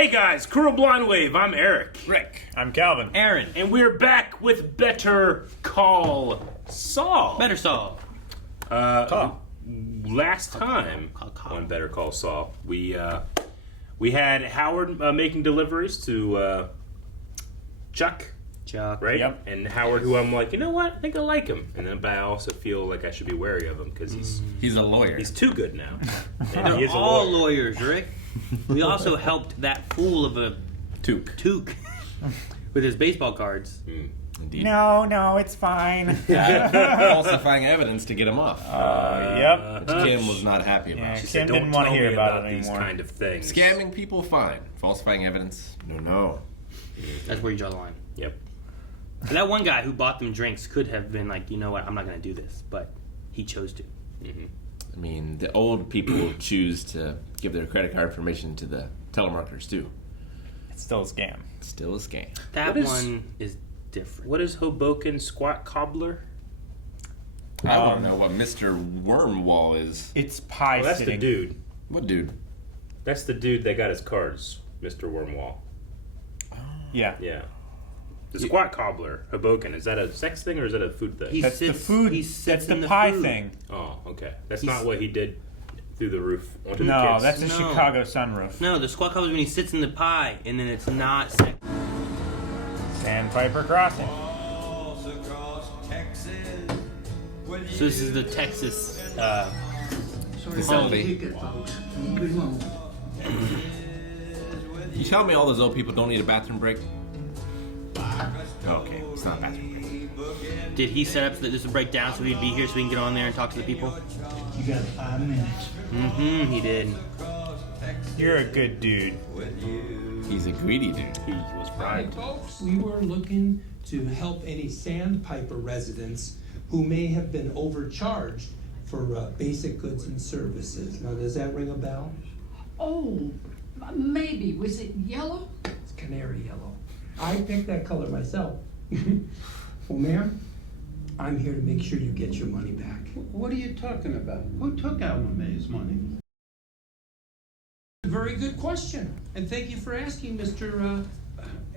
Hey guys, Crew Blind Wave, I'm Eric. Rick. I'm Calvin. Aaron. And we're back with Better Call Saul. Better Saul. Last time on Better Call Saul, we had Howard making deliveries to Chuck, right? Yep. And Howard, who I'm like, you know what? I think I like him. And then, but I also feel like I should be wary of him because He's a lawyer. he's too good now. And They're he is a all lawyer. lawyers, Rick. We also helped that fool of a toque with his baseball cards. Indeed. No, it's fine. Falsifying evidence to get him off. Yep. Which Kim was not happy about. Yeah. She Kim said, didn't don't wanna tell hear me about it these anymore. kind of things. Scamming people, fine. Falsifying evidence, no. That's where you draw the line. Yep. And that one guy who bought them drinks could have been like, you know what, I'm not going to do this. But he chose to. Mm-hmm. I mean, the old people choose to give their credit card information to the telemarketers too. It's still a scam. It's still a scam. That What is- one is different. What is Hoboken Squat Cobbler? I want to know what Mr. Wormwall is. It's pie Well, that's sitting. the dude. What dude? That's the dude that got his cards, Mr. Wormwall. Yeah. Yeah. The Squat Cobbler, Hoboken, is that a sex thing or is that a food thing? That's the sits- food. he sits That's in the pie food. thing. Oh, okay. That's He's- not what he did through the roof onto the No, kids. that's a No. Chicago sunroof. No, the squat cover is when he sits in the pie, and then it's not sex. Sandpiper Crossing. So this is the Texas. Facility. You tell me all those old people don't need a bathroom break? Okay, it's not a bathroom break. Did he set up so that this would break down so he'd be here so we can get on there and talk to the people? You got 5 minutes. Mm-hmm, he did. You're a good dude. He's a greedy dude. He was Hi, bribed. folks. We were looking to help any Sandpiper residents who may have been overcharged for basic goods and services. Now, does that ring a bell? Oh, maybe. Was it yellow? It's canary yellow. I picked that color myself. Well, ma'am, I'm here to make sure you get your money back. What are you talking about? Who took Alma Mae's money? Very good question, and thank you for asking, Mr.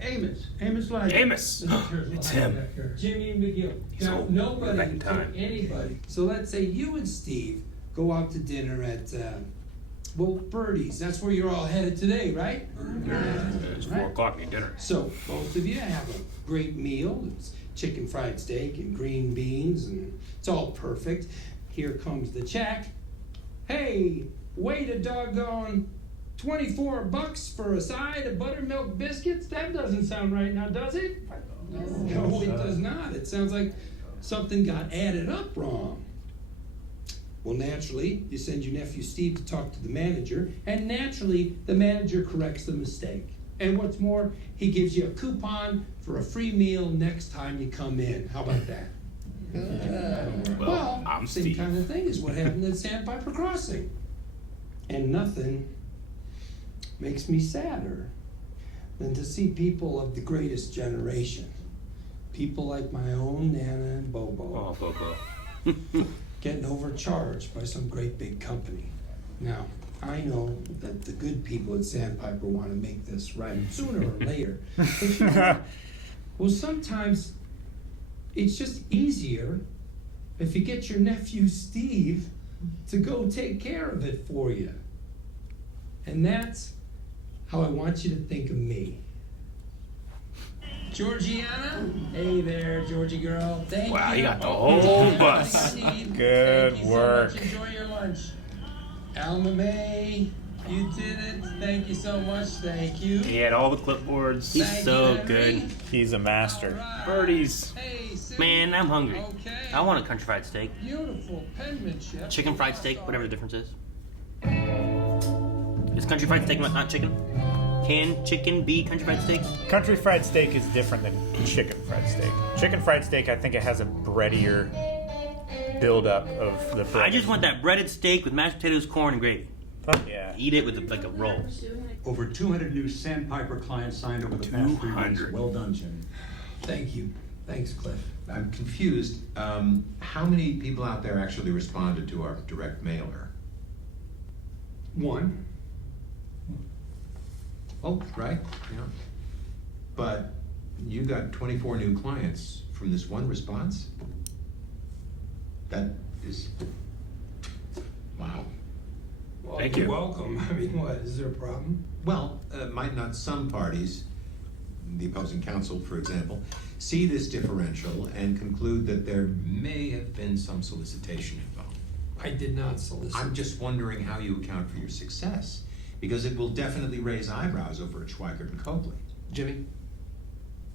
Amos Lodge. Amos! It's him. Jimmy McGill. He's Now, old. We're back nobody in took time. anybody. So let's say you and Steve go out to dinner at, Birdie's. That's where you're all headed today, right? It's 4 o'clock, need dinner. So both of you have a great meal. It's chicken fried steak and green beans, and it's all perfect. Here comes the check. Hey, wait a doggone $24 for a side of buttermilk biscuits? That doesn't sound right now, does it? No, it does not. It sounds like something got added up wrong. Well, naturally, you send your nephew Steve to talk to the manager, and naturally, the manager corrects the mistake. And what's more, he gives you a coupon for a free meal next time you come in. How about that? Well, I'm same Steve. kind of thing is what happened at Sandpiper Crossing. And nothing makes me sadder than to see people of the greatest generation, people like my own Nana and Bobo, Oh, Bobo. getting overcharged by some great big company. Now, I know that the good people at Sandpiper want to make this right sooner or later. But you know what? Well, sometimes it's just easier if you get your nephew Steve to go take care of it for you. And that's how I want you to think of me. Georgiana? Hey there, Georgie girl. Thank you. Wow, you got the Oh, whole everything bus. you need. Good Thank you work. So much. Enjoy your lunch. Alma Mae, you did it. Thank you so much. Thank you. He had all the clipboards. He's Thank so you, Henry. good. He's a master. All right. Birdies. Hey, Sid. Man, I'm hungry. Okay. I want a country fried steak. Beautiful penmanship. Chicken fried steak, whatever the difference is. Is country fried steak not chicken? Can chicken be country fried steak? Country fried steak is different than chicken fried steak. Chicken fried steak, I think it has a breadier buildup of the bread. I just want that breaded steak with mashed potatoes, corn, and gravy. Oh, yeah. Eat it with like a roll. Over 200 new Sandpiper clients signed over the past 3 months. 200. Well done, Jimmy. Thank you. Thanks, Cliff. I'm confused. How many people out there actually responded to our direct mailer? One. Oh, right, yeah. But you got 24 new clients from this one response? That is, wow. Well, Thank you're you. welcome. I mean, what, is there a problem? Well, might not some parties, the opposing counsel, for example, see this differential and conclude that there may have been some solicitation involved? I did not solicit. I'm just wondering how you account for your success, because it will definitely raise eyebrows over at Schweigert and Copley. Jimmy,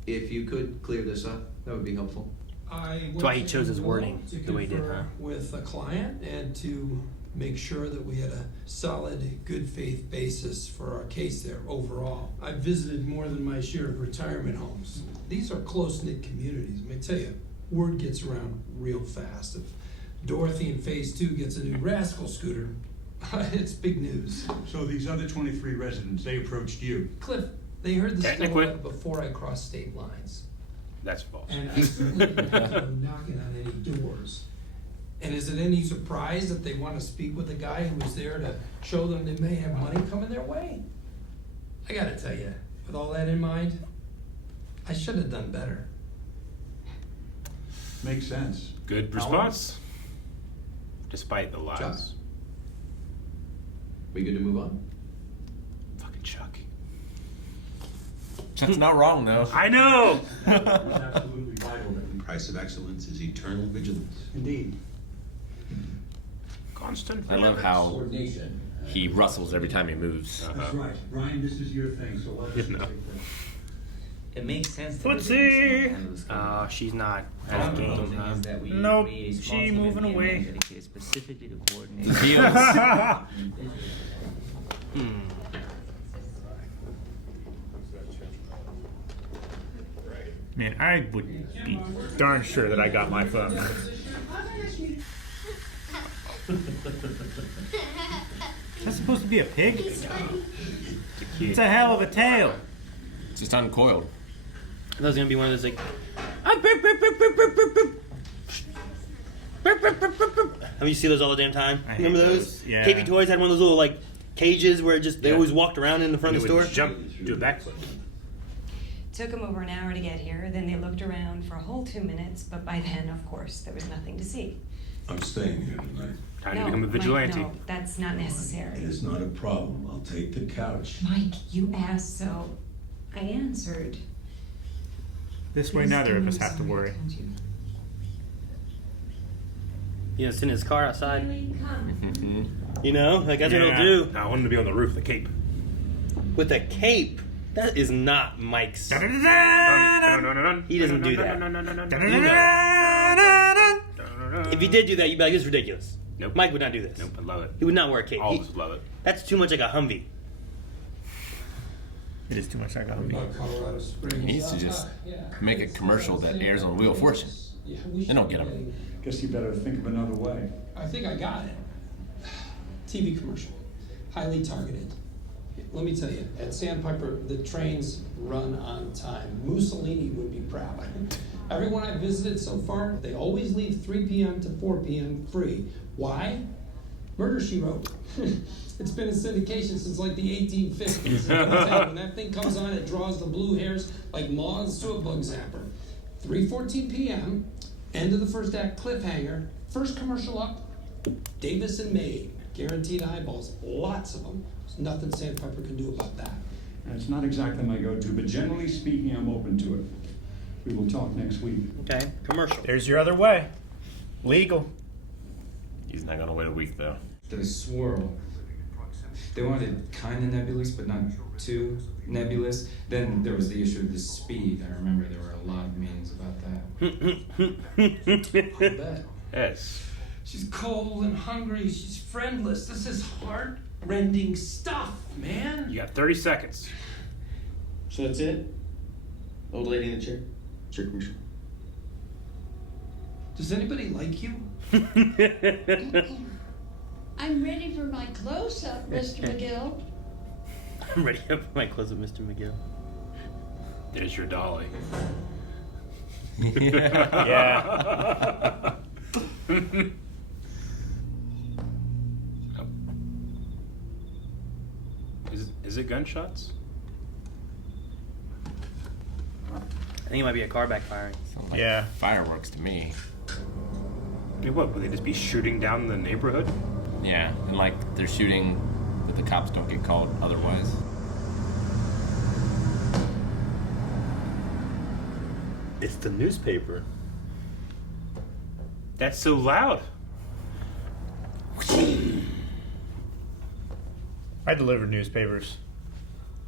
if you could clear this up, that would be helpful. That's why he chose his wording the way he did, huh? With a client and to make sure that we had a solid, good faith basis for our case there overall. I've visited more than my share of retirement homes. These are close-knit communities. Let me tell you, word gets around real fast. If Dorothy in Phase 2 gets a new Rascal scooter, it's big news. So these other 23 residents, they approached you. Cliff, they heard the Technically. story before I crossed state lines. That's false. And I certainly didn't have to go knocking on any doors. And is it any surprise that they want to speak with a guy who was there to show them they may have money coming their way? I gotta tell you, with all that in mind, I should have done better. Makes sense. Good response. Despite the lies. Chuck. We good to move on? Fucking Chuck. Chuck's not wrong though. I know! It's absolutely vital that The price of excellence is eternal vigilance. Indeed. Constant. I love how Coordination. he rustles every time he moves. That's right. Brian, this is your thing, so let us You know. take that. It makes sense. Footsie! She's not as game, huh? Nope, she moving away. Dedicated specifically to The coordinate. deals. Man, I would be darn sure that I got my phone. That's supposed to be a pig? It's a hell of a tail. Just uncoiled. That was gonna be one of those like. I mean, you see those all the damn time. I hate Remember those? those, yeah. KB Toys had one of those little like cages where just they always walked around in the front It of the would store. jump, do a backflip. Took them over an hour to get here. Then they looked around for a whole 2 minutes, but by then, of course, there was nothing to see. I'm staying here tonight. Time to become a vigilante. Mike, no, that's not necessary. It is not a problem. I'll take the couch. Mike, you asked, so I answered. This way neither of us have to worry. You know, sit in his car outside. Really? Come. You know, like that's what Yeah. he'll do I want him to be on the roof, the cape. with a cape. That is not Mike's. He doesn't do that. If he did do that, you'd be like, "This is ridiculous." Nope. Mike would not do this. Nope, I love it. He would not wear a cape. All He- of us love it. that's too much like a Humvee. It is too much like a What Humvee. about Colorado Springs? He needs to just make a commercial that airs on Wheel of Fortune. Yeah, we They don't should get be 'em. getting- Guess you better think of another way. I think I got it. TV commercial, highly targeted. Let me tell you, at Sandpiper, the trains run on time. Mussolini would be proud. Everyone I've visited so far, they always leave 3 p.m. to 4 p.m. free. Why? Murder, She Wrote. It's been in syndication since like the 1850s. Let me tell you, when that thing comes on, it draws the blue hairs like moths to a bug zapper. 3:14 p.m., end of the first act, cliffhanger, first commercial up, Davis and May, guaranteed eyeballs, lots of them. There's nothing Sandpiper can do about that. And it's not exactly my go-to, but generally speaking, I'm open to it. We will talk next week. Okay, commercial. There's your other way. Legal. He's not gonna wait a week though. The swirl. They wanted kind of nebulous, but not too nebulous. Then there was the issue of the speed. I remember there were a lot of meetings about that. I bet. Yes. She's cold and hungry. She's friendless. This is heart-rending stuff, man. You got 30 seconds. So that's it? Old lady in the chair? Chair commercial. Does anybody like you? I'm ready for my close-up, Mr. McGill. I'm ready for my close up, Mr. McGill. There's your dolly. Yeah. Is it gunshots? I think it might be a car backfiring. Sounds like Yeah. fireworks to me. I mean, what, would they just be shooting down the neighborhood? Yeah, and like they're shooting that the cops don't get called otherwise. It's the newspaper. That's so loud. I deliver newspapers.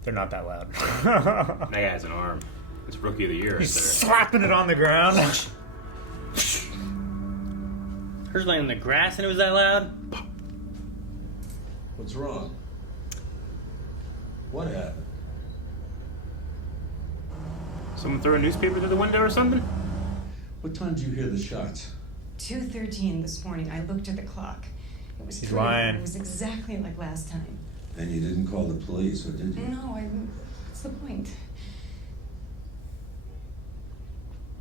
They're not that loud. That guy has an arm. It's rookie of the year. He's Right slapping it on the ground. Hers laying in the grass and it was that loud? What's wrong? What happened? Someone throw a newspaper through the window or something? What time did you hear the shots? 2:13 this morning. I looked at the clock. It was He's 3. lying. It was exactly like last time. And you didn't call the police, or did you? No, what's the point?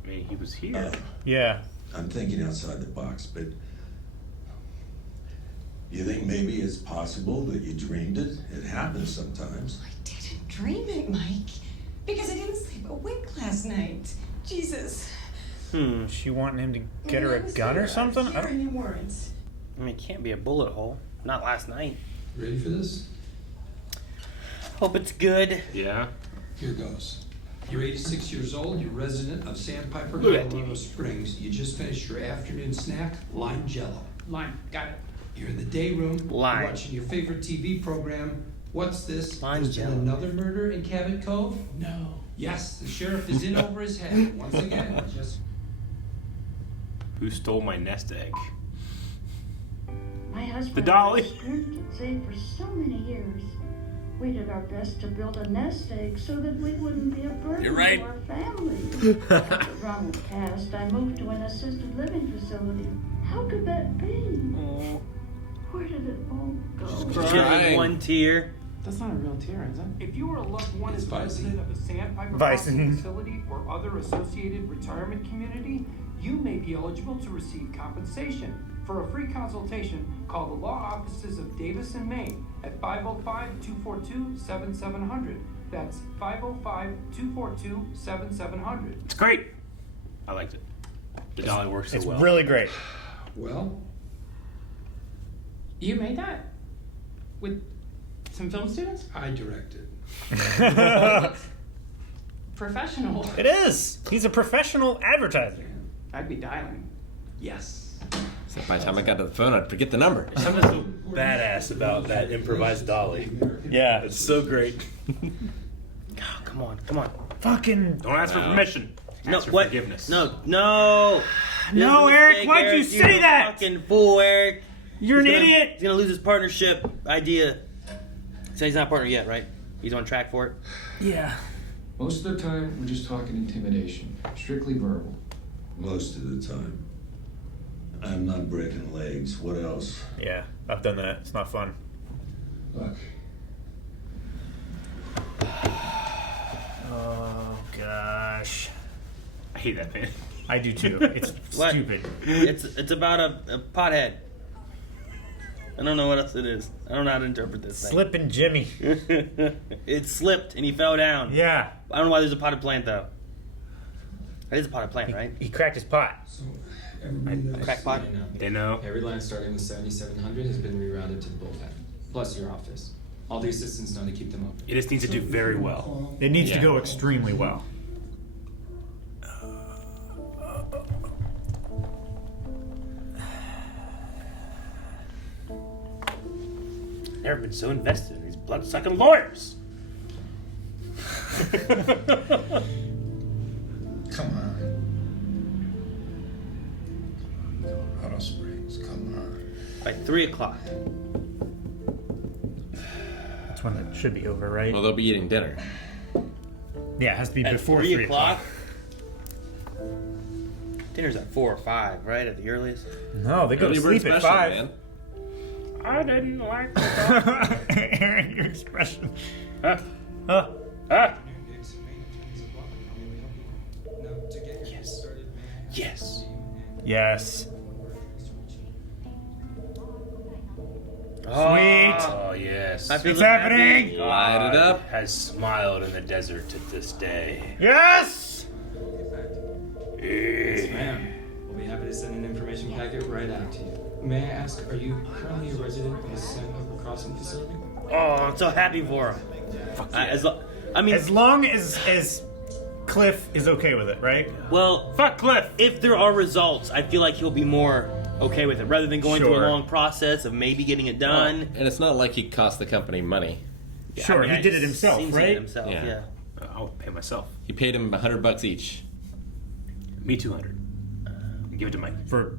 I mean, he was here. Yeah. I'm thinking outside the box, but you think maybe it's possible that you dreamed it? It happens sometimes. I didn't dream it, Mike. Because I didn't sleep a wink last night. Jesus. She wanting him to get her a gun or something? I Here don't... and you weren't. I mean, it can't be a bullet hole. Not last night. Ready for this? Hope it's good. Yeah. Here goes. You're 86 years old, you're resident of Sandpiper, Look at Colorado Springs. You just finished your afternoon snack, lime jello. Lime, got it. You're in the day room, Lime. you're watching your favorite TV program. What's this? Lime There's been jello. another murder in Cabot Cove? No. Yes, the sheriff is in over his head. Once again, just... Who stole my nest egg? My husband The dolly. and I saved for so many years. We did our best to build a nest egg so that we wouldn't be a burden You're right. to our family. After Ronald passed, I moved to an assisted living facility. How could that be? Where did it all go? Just one tear. That's not a real tear, is it? If you or a loved one is a resident of a Sandpiper Bison. housing facility or other associated retirement community, you may be eligible to receive compensation. For a free consultation, call the law offices of Davis and Maine at 505-242-7700. That's 505-242-7700. It's great. I liked it. The dolly works so It's well. really great. Well, You made that? With some film students? I directed. Professional. It is. He's a professional advertiser. I'd be dialing. Yes. So by the time I got to the phone, I'd forget the number. Something so badass about that improvised dolly. Yeah. It's so great. Oh, come on, come on. Fucking. Don't ask for permission. No, Ask for what? forgiveness. No. No, This is a Eric, mistake, why'd you Eric. say You're a that? Fucking fool, Eric. You're an He's gonna- idiot. He's gonna lose his partnership idea. So he's not a partner yet, right? He's on track for it. Yeah. Most of the time, we're just talking intimidation, strictly verbal. Most of the time. I'm not breaking legs. What else? Yeah, I've done that. It's not fun. Look, Oh, gosh. I hate that man. I do too. It's What? stupid. It's about a pothead. I don't know what else it is. I don't know how to interpret this thing. Slipping Jimmy. It slipped and he fell down. Yeah. I don't know why there's a potted plant though. It is a potted plant, right? He cracked his pot. So, everybody knows. Crackpot. They know. Every line starting with 7700 has been rerouted to the bullpen, plus your office. All the assistants know to keep them open. It just needs to do very well. It needs to Yeah. go extremely well. Never been so invested in these blood-sucking lawyers. come on. Colorado Springs, come on. By 3 o'clock. That's when it should be over, right? Well, they'll be eating dinner. Yeah, it has to be At before 3 3 o'clock. Dinner's at 4 or 5, right? At the earliest. No, they go to Early bird sleep at special, 5. man. I didn't like the Aaron, your expression. Huh? Huh? Ah! Yes. Yes. Oh, yes. I feel It's so happening! happy. Light it up. Has smiled in the desert to this day. Yes! Yes, ma'am. We'll be happy to send an information packet right out to you. May I ask, are you currently a resident of the Sandpiper Crossing facility? Oh, I'm so happy for him. As long as Cliff is okay with it, right? Well, fuck Cliff. If there are results, I feel like he'll be more okay with it, rather than going through a long process of maybe getting it done. And it's not like he cost the company money. Yeah, Sure, he did it himself, seems right? He did it himself, yeah. I'll pay myself. He paid him $100 each. Me 200. Give it to Mike. For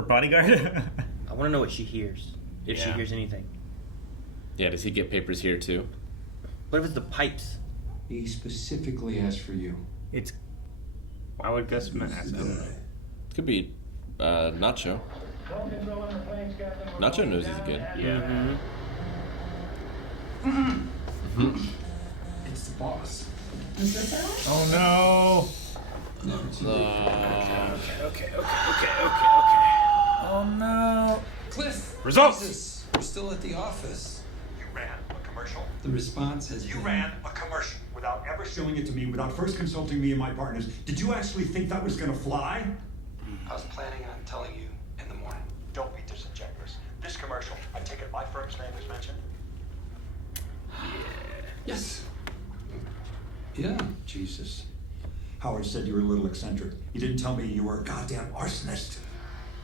bodyguard? I want to know what she hears. If she hears anything. Yeah, does he get papers here too? What if it's the pipes? He specifically asked for you. It's. Why would Gus ask that? Could be Nacho. Nacho knows he's good. Yeah. It's the boss. Oh no! Okay. Oh no! Cliff! Results! Jesus, we're still at the office. You ran a commercial? The response has You been... ran a commercial without ever showing it to me, without first consulting me and my partners. Did you actually think that was going to fly? I was planning on telling you in the morning. Don't be disingenuous. This commercial, I take it my firm's name was mentioned? Yes. Yeah. Jesus. Howard said you were a little eccentric. He didn't tell me you were a goddamn arsonist.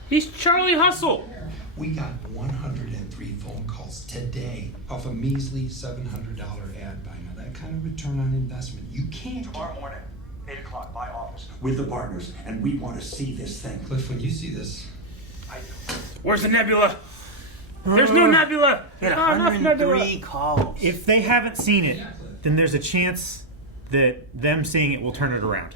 He's Charlie Hustle. We got 103 phone calls today off a measly $700 ad buy. Now that kind of return on investment, you can't. Tomorrow morning, 8 o'clock, my office, with the partners, and we want to see this thing. Cliff, when you see this, I do. Where's the nebula? There's no nebula. He had Not enough 103 nebula. calls. If they haven't seen it, then there's a chance that them seeing it will turn it around.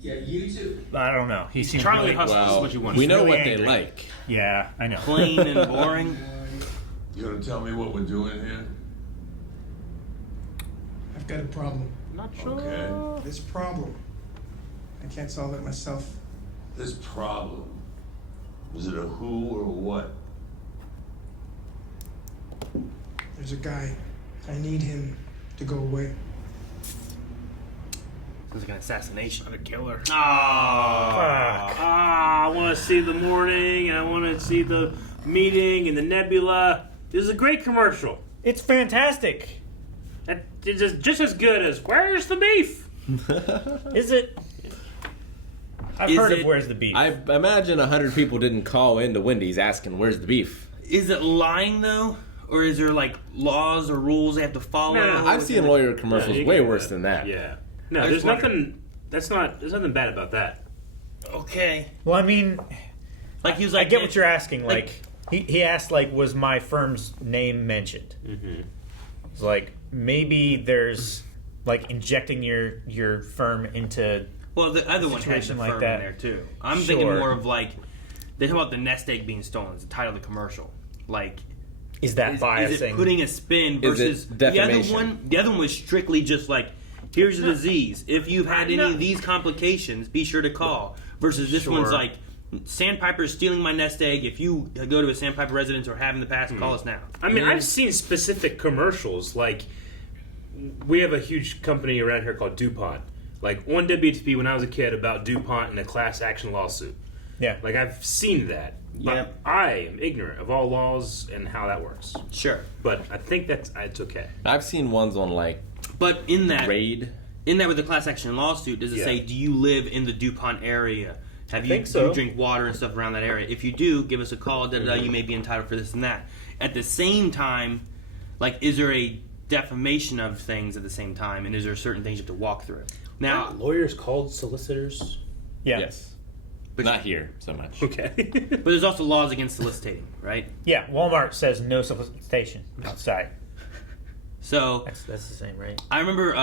yeah, you too. I don't know. He seems Charlie really, Hustle is what you want. We know really what angry. they like. Yeah, I know. Plain and boring. You gonna tell me what we're doing here? I've got a problem. Not sure. Okay. This problem. I can't solve it myself. This problem. Is it a who or a what? There's a guy. I need him to go away. Sounds like an assassination. Not a killer. Ah, I want to see the morning, and I want to see the meeting and the nebula. This is a great commercial. it's fantastic. It's just as good as Where's the Beef? Is it? I've Is heard it- of Where's the Beef. I imagine 100 people didn't call into Wendy's asking, "Where's the beef?" Is it lying though? Or is there like laws or rules they have to follow? No. I've seen lawyer commercials you way can do worse that. than that. Yeah. No, I there's just wonder- nothing. There's nothing bad about that. Okay. Well, I mean, Like he was I like, get what you're asking. like- He asked, like, was my firm's name mentioned? Mm-hmm. It's like, maybe there's, like, injecting your firm into... Well, the other one had the situation firm like that. in there too. I'm thinking Sure. more of like they talk about the nest egg being stolen. It's the title of the commercial. Like, Is that biasing? Is it putting a spin Is it versus the other defamation? one? The other one was strictly just like, here's the disease. If you've had any No. of these complications, be sure to call. Versus this one's Sure. like, Sandpiper is stealing my nest egg. If you go to a Sandpiper residence or have in the past, call us now. I mean, I've seen specific commercials. Like, we have a huge company around here called DuPont. Like, on WTP when I was a kid about DuPont and a class action lawsuit. Yeah. Like, I've seen that. Yeah. But I am ignorant of all laws and how that works. Sure. But I think it's okay. I've seen ones on like But in that Raid. with the class action lawsuit, does it Yeah. say, do you live in the DuPont area? Have you, think do so. you drink water and stuff around that area? If you do, give us a call. You may be entitled for this and that. At the same time, like, is there a defamation of things at the same time? And is there certain things you have to walk through? Now, Aren't lawyers called solicitors? Yeah. Yes. But- Not here so much. Okay. but there's also laws against soliciting, right? Yeah, Walmart says no solicitation outside. So That's the same, right? I remember,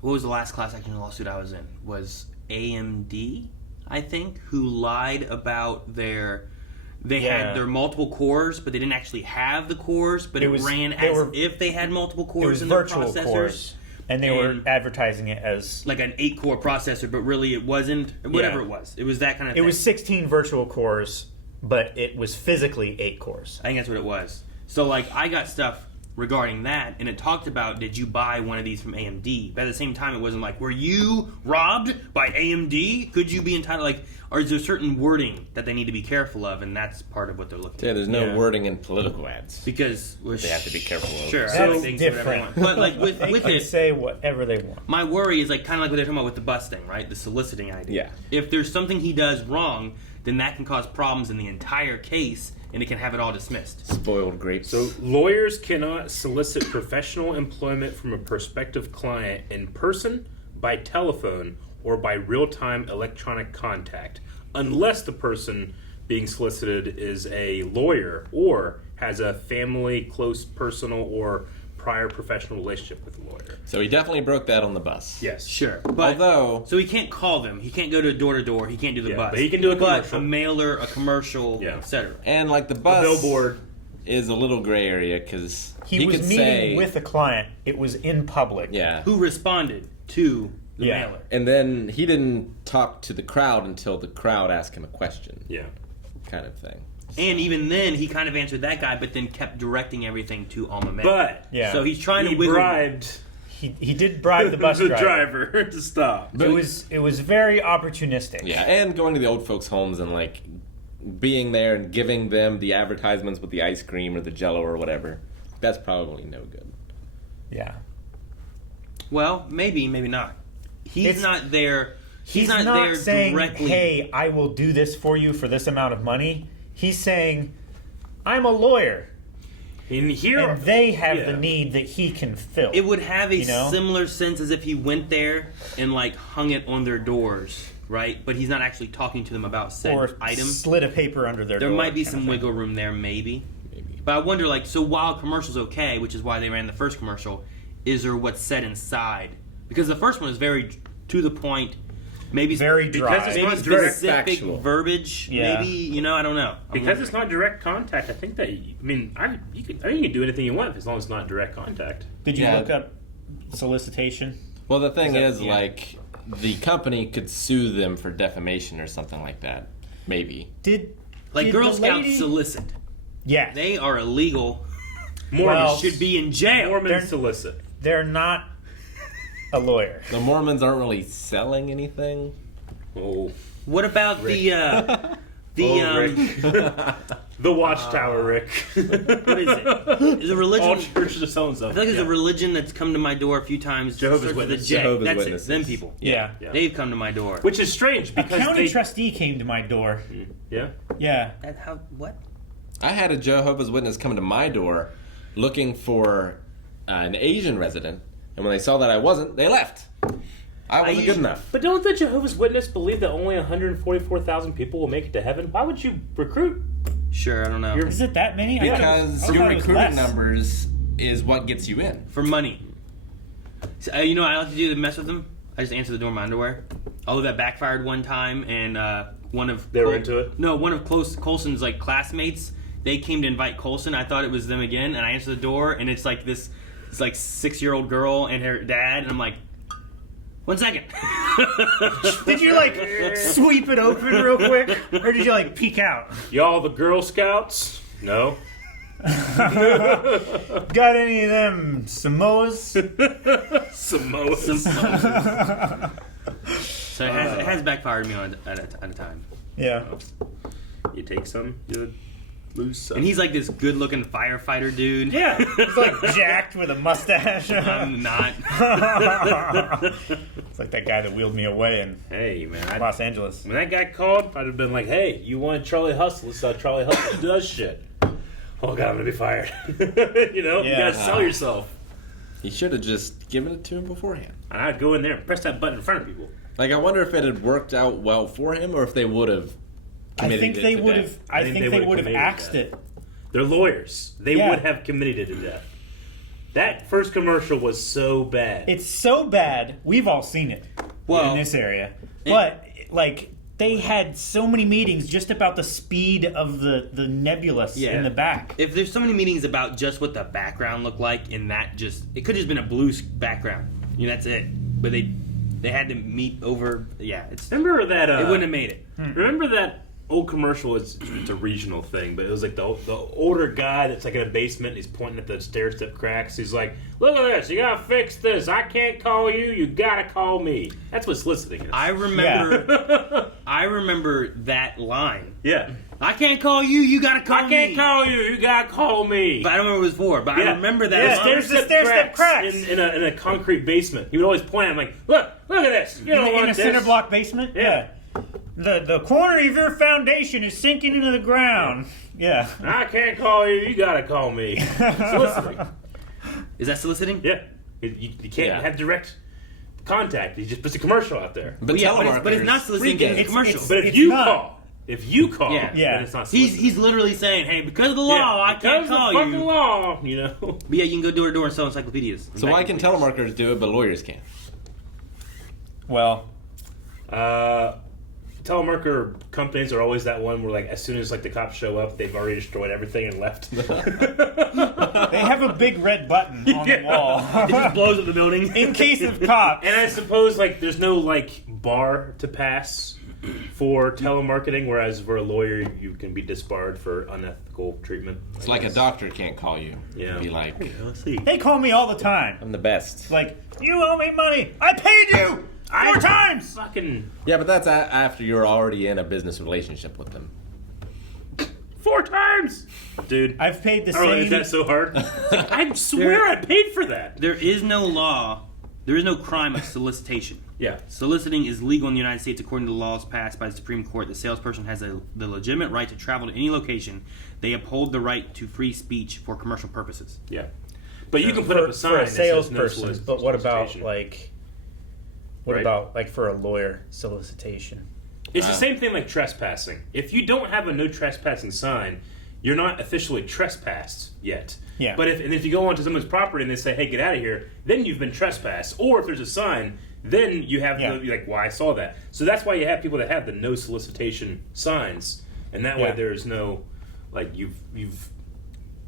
what was the last class action lawsuit I was in? Was AMD, I think, who lied about they had their multiple cores, but they didn't actually have the cores, but it ran as if they had multiple It cores was in their virtual processors. cores, and they were advertising it as... Like an 8-core processor, but really it wasn't. Whatever it was. It was that kind of It thing. was 16 virtual cores, but it was physically 8 cores. I think that's what it was. So, like, I got stuff regarding that, and it talked about, did you buy one of these from AMD? But at the same time, it wasn't like, were you robbed by AMD? Could you be entitled, like, or is there certain wording that they need to be careful of, and that's part of what they're looking at. There's no wording in political ads. Because they have to be careful of. Sure, that's things different. But like with they can it, say whatever they want. my worry is like kind of like what they're talking about with the busting, right? The soliciting idea. Yeah. If there's something he does wrong, then that can cause problems in the entire case, and it can have it all dismissed. Spoiled grapes. So lawyers cannot solicit professional employment from a prospective client in person, by telephone, or by real-time electronic contact, unless the person being solicited is a lawyer or has a family, close personal, or prior professional relationship with a lawyer. So he definitely broke that on the bus. Yes. Sure. But, although... So he can't call them. He can't go to door-to-door. He can't do the bus. But he can do a commercial. But a mailer, a commercial, etc. And like the bus... billboard is a little gray area because he was could meeting say, with a client. It was in public. Yeah. Who responded to the mailer. And then he didn't talk to the crowd until the crowd asked him a question. Yeah. Kind of thing. And even then, he kind of answered that guy, but then kept directing everything to Alma Mater. But so he's trying to he wiggle. bribed. He did bribe the bus driver to stop. It was very opportunistic. Yeah, and going to the old folks' homes and like being there and giving them the advertisements with the ice cream or the Jell-O or whatever. That's probably no good. Yeah. Well, maybe not. He's not there. He's not there saying, directly. "Hey, I will do this for you for this amount of money." He's saying, "I'm a lawyer." And they have the need that he can fill. It would have a you know? similar sense as if he went there and like hung it on their doors, right? But he's not actually talking to them about said or item. slid a paper under their There door. might be some wiggle room there, maybe. But I wonder, like, so while commercial's okay, which is why they ran the first commercial, is there what's said inside? Because the first one is very to the point, maybe very dry, because it's maybe not direct specific factual. verbiage, Yeah. maybe I don't know. Because it's not direct contact, I think that you can do anything you want as long as it's not direct contact. Did you look up solicitation? Well, the thing is, like, the company could sue them for defamation or something like that. Maybe. Like Girl Scouts solicit. Yeah, they are illegal. Mormons should be in jail. Mormons solicit. They're not a lawyer. The Mormons aren't really selling anything. Oh. What about Rick. the the Watchtower, Rick? What is it? Is a religion? All churches are selling something. I feel like there's a religion that's come to my door a few times. Jehovah's Starts with a Witnesses. J. Jehovah's That's Witnesses. it. Them people. Yeah. They've come to my door. Which is strange A because county trustee came to my door. Yeah. Yeah. That how what? I had a Jehovah's Witness come to my door looking for an Asian resident, and when they saw that I wasn't, they left. I wasn't good enough. But don't the Jehovah's Witness believe that only 144,000 people will make it to heaven? Why would you recruit? Sure, I don't know. Is it that many? Because your recruiting numbers is what gets you in. For money. So, I like to do to mess with them. I just answer the door in my underwear. Although that backfired one time, and one of they were into it. No, one of Colson's like classmates. They came to invite Colson. I thought it was them again, and I answered the door, and it's like this, 6-year-old girl and her dad, and I'm like, 1 second. Did you sweep it open real quick, or did you peek out? Y'all the Girl Scouts? No. Got any of them Samoas? Samoas. So it has backfired me at a time. Yeah. You take some, you lose some. And he's like this good-looking firefighter dude. Yeah, he's jacked with a mustache. I'm not. It's like that guy that wheeled me away in Los Angeles. When that guy called, I'd have been like, "Hey, you want Charlie Hustle? This is how Charlie Hustle does shit." Oh God, I'm gonna be fired. You gotta sell yourself. You should have just given it to him beforehand. And I'd go in there and press that button in front of people. Like, I wonder if it had worked out well for him, or if they would have. I think they would have. I think they would have axed it. They're lawyers. They would have committed it to death. That first commercial was so bad. It's so bad. We've all seen it in this area. But they had so many meetings just about the speed of the nebulous in the back. If there's so many meetings about just what the background looked like, and it could have just been a blue background. That's it. But they had to meet over. Yeah, remember that? It wouldn't have made it. Remember that old commercial. It's a regional thing, but it was like the older guy that's like in a basement. And he's pointing at the stair step cracks. He's like, "Look at this! You gotta fix this. I can't call you. You gotta call me." That's what soliciting is. I remember. I remember that line. Yeah. I can't call you. You gotta call me. I can't call you. You gotta call me. But I don't remember what it was for. But I remember that. Yeah, line. stair step cracks in a concrete basement. He would always point at him like, "Look at this. You don't want in a this." cinder block basement. Yeah. The corner of your foundation is sinking into the ground. Yeah. I can't call you. You gotta call me. Soliciting. Is that soliciting? Yeah. You can't have direct contact. He just puts a commercial out there. But it's not soliciting. It's commercial. But if you call, then it's not soliciting. He's literally saying, "Hey, because of the law, I can't call you." Because of the fucking law, you know. But yeah, you can go door to door and sell encyclopedias. So why can telemarketers do it, but lawyers can't? Well, telemarketer companies are always that one where, like, as soon as like the cops show up, they've already destroyed everything and left. They have a big red button on the wall. It just blows up the building in case of cops. And I suppose like there's no like bar to pass for telemarketing, whereas for a lawyer you can be disbarred for unethical treatment. It's like a doctor can't call you. Yeah. Be like, let's see. They call me all the time. I'm the best. Like, you owe me money. I paid you 4 times. Fucking Yeah, but that's after you're already in a business relationship with them. 4 times, dude. I've paid the Oh, same. is that so hard? I swear I paid for that. There is no law. There is no crime of solicitation. Yeah. Soliciting is legal in the United States according to the laws passed by the Supreme Court. The salesperson has the legitimate right to travel to any location. They uphold the right to free speech for commercial purposes. Yeah. But you can put up a sign for a that says no salesperson. But what about solicitation. what Right. about like for a lawyer solicitation? It's the same thing like trespassing. If you don't have a no trespassing sign, you're not officially trespassed yet. Yeah. But if you go onto someone's property and they say, "Hey, get out of here," then you've been trespassed. Or if there's a sign, then you have to be like, "Well, I saw that." So that's why you have people that have the no solicitation signs, and that way there's no like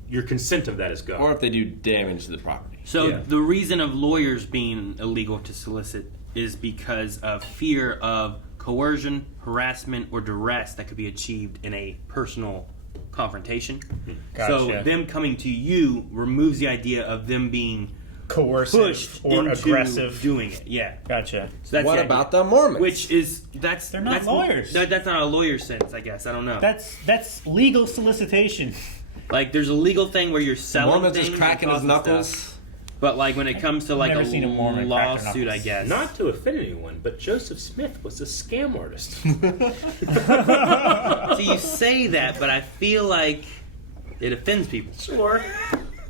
your consent of that is gone. Or if they do damage to the property. So the reason of lawyers being illegal to solicit is because of fear of coercion, harassment, or duress that could be achieved in a personal confrontation. So them coming to you removes the idea of them being coercive pushed or into aggressive doing it. Yeah. Gotcha. So that's What the about idea. the Mormons? Which is They're not lawyers. That's not a lawyer sense, I guess. I don't know. That's legal solicitation. Like there's a legal thing where you're selling Mormon's things just cracking and his causing knuckles. stuff. But like when it comes to like Never a seen a Mormon crack their lawsuit, I knuckles. guess. Not to offend anyone, but Joseph Smith was a scam artist. So you say that, but I feel like it offends people. Sure.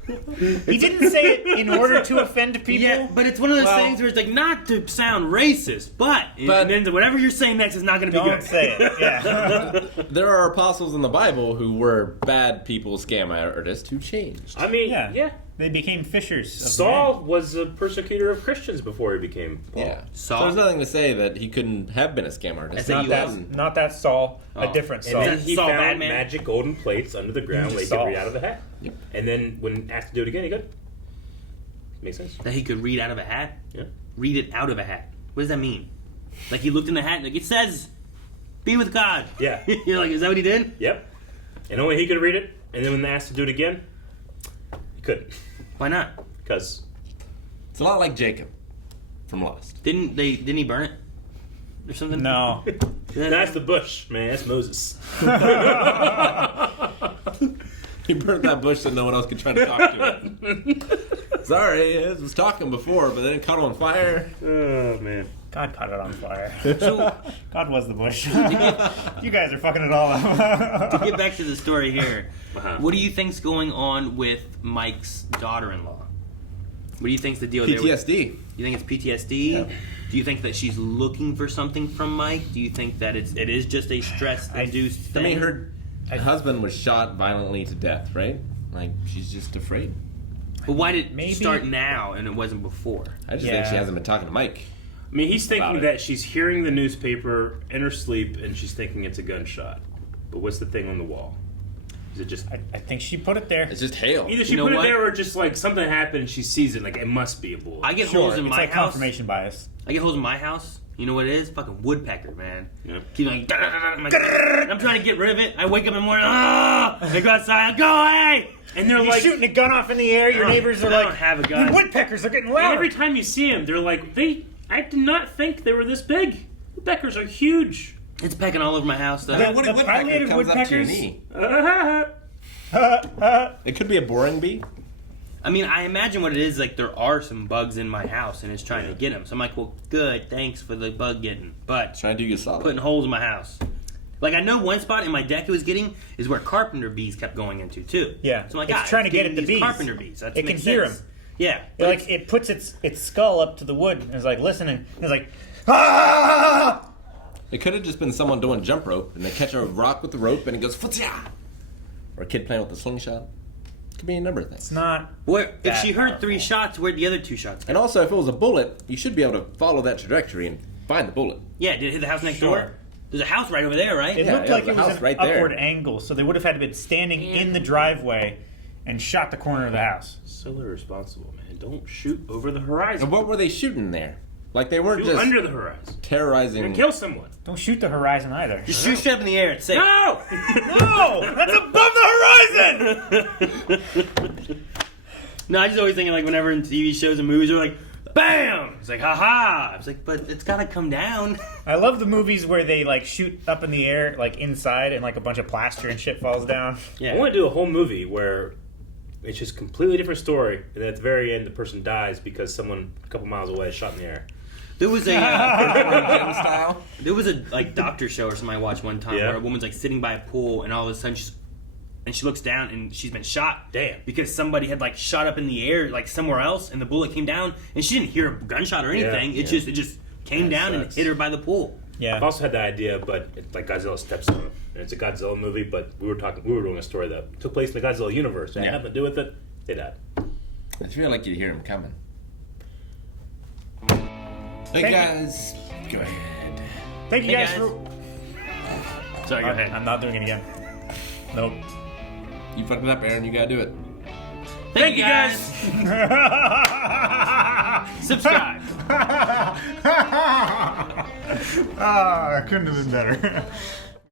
He didn't say it in order to offend people. Yeah, but it's one of those things where it's like not to sound racist, but and then whatever you're saying next is not going to be Don't good. say it. Yeah. There are apostles in the Bible who were bad people, scam artists who changed. I mean, Yeah. They became fishers. Of Saul was a persecutor of Christians before he became Paul. Yeah. Saul? So there's nothing to say that he couldn't have been a scam artist. Not that Saul. A different Saul. And then he Saul found Batman? magic golden plates under the ground where he could Saul. read out of the hat. Yep. And then when asked to do it again, he could. Makes sense. That he could read out of a hat? Yeah. Read it out of a hat. What does that mean? Like he looked in the hat and like it says, "Be with God." Yeah. You're like, is that what he did? Yep. And only he could read it. And then when asked to do it again, he couldn't. Why not? Because It's a lot like Jacob from Lost. Didn't he burn it? Or something? No. that's the bush, man. That's Moses. He burnt that bush so no one else could try to talk to it. Sorry, I was talking before, but then it caught on fire. Oh, man. God caught it on fire. So, God was the bush. You guys are fucking it all up. to get back to the story here, Uh-huh. what do you think's going on with Mike's daughter-in-law? What do you think's the deal there? PTSD. You think it's PTSD? Yeah. Do you think that she's looking for something from Mike? Do you think that it is just a stress-induced I thing? mean, her husband was shot violently to death, right? Like, she's just afraid. But why did Maybe- it start now and it wasn't before? I just think she Yeah. hasn't been talking to Mike. I mean, he's thinking About it. that she's hearing the newspaper in her sleep and she's thinking it's a gunshot. But what's the thing on the wall? Is it just... I think she put it there. It's just hail. Either she You know put it what? there or just like something happened and she sees it like it must be a bullet. I get Sure, holes in it's my like house. confirmation bias. I get holes in my house, You know what it is? Fucking woodpecker, man. Yep. Keep like, I'm trying to get rid of it. I wake up in the morning, I go outside, go away! And they're like shooting a gun off in the air. Your neighbors are I like, don't have a gun. The woodpeckers are getting And louder. every time you see them, they're like, I did not think they were this big. Woodpeckers are huge. It's pecking all over my house, though. The woodpecker comes up to your knee. It could be a boring bee. I mean, I imagine what it is, like, there are some bugs in my house, and it's trying to get them. So I'm like, well, good, thanks for the bug getting. But trying to do you solid. Putting holes in my house. Like, I know one spot in my deck it was getting is where carpenter bees kept going into, too. Yeah. So I'm like, it's trying to get at the bees. Carpenter bees. That it can makes hear sense. them. Yeah. Like, it puts its skull up to the wood and is like listening. It's like, ah! It could have just been someone doing jump rope, and they catch a rock with the rope, and it goes, Futia! Or a kid playing with a slingshot. It could be a number of things. It's not. If she heard 3 shots, where'd the other 2 shots go? And also, if it was a bullet, you should be able to follow that trajectory and find the bullet. Yeah, did it hit the house next door? There's a house right over there, right? It looked like it was an upward angle, so they would have had to be standing in the driveway and shot the corner of the house. So irresponsible, man. Don't shoot over the horizon. And what were they shooting there? Like, they weren't Shoot just under the horizon. terrorizing. You're gonna kill someone. Don't shoot the horizon either. Just shoot straight up in the air. It's safe. No! No! That's above the horizon! No, I just always thinking, like, whenever in TV shows and movies, they're like, BAM! It's like, haha! I was like, but it's gotta come down. I love the movies where they, like, shoot up in the air, like, inside, and, like, a bunch of plaster and shit falls down. Yeah. I want to do a whole movie where it's just a completely different story, and then at the very end, the person dies because someone a couple miles away is shot in the air. There was a there was a like doctor show or something I watched one time where a woman's like sitting by a pool and all of a sudden she looks down and she's been shot. Damn. Because somebody had like shot up in the air like somewhere else and the bullet came down and she didn't hear a gunshot or anything. It just came down and hit her by the pool. Yeah. I've also had that idea, but it's like Godzilla steps on it. And it's a Godzilla movie, but we were doing a story that took place in the Godzilla universe. It had nothing to do with it. They died. I feel like you'd hear him coming. Hey guys, go ahead. Thank you guys for. Sorry, go ahead. I'm not doing it again. Nope. You fucked it up, Aaron. You gotta do it. Thank you guys. Subscribe. Couldn't have been better.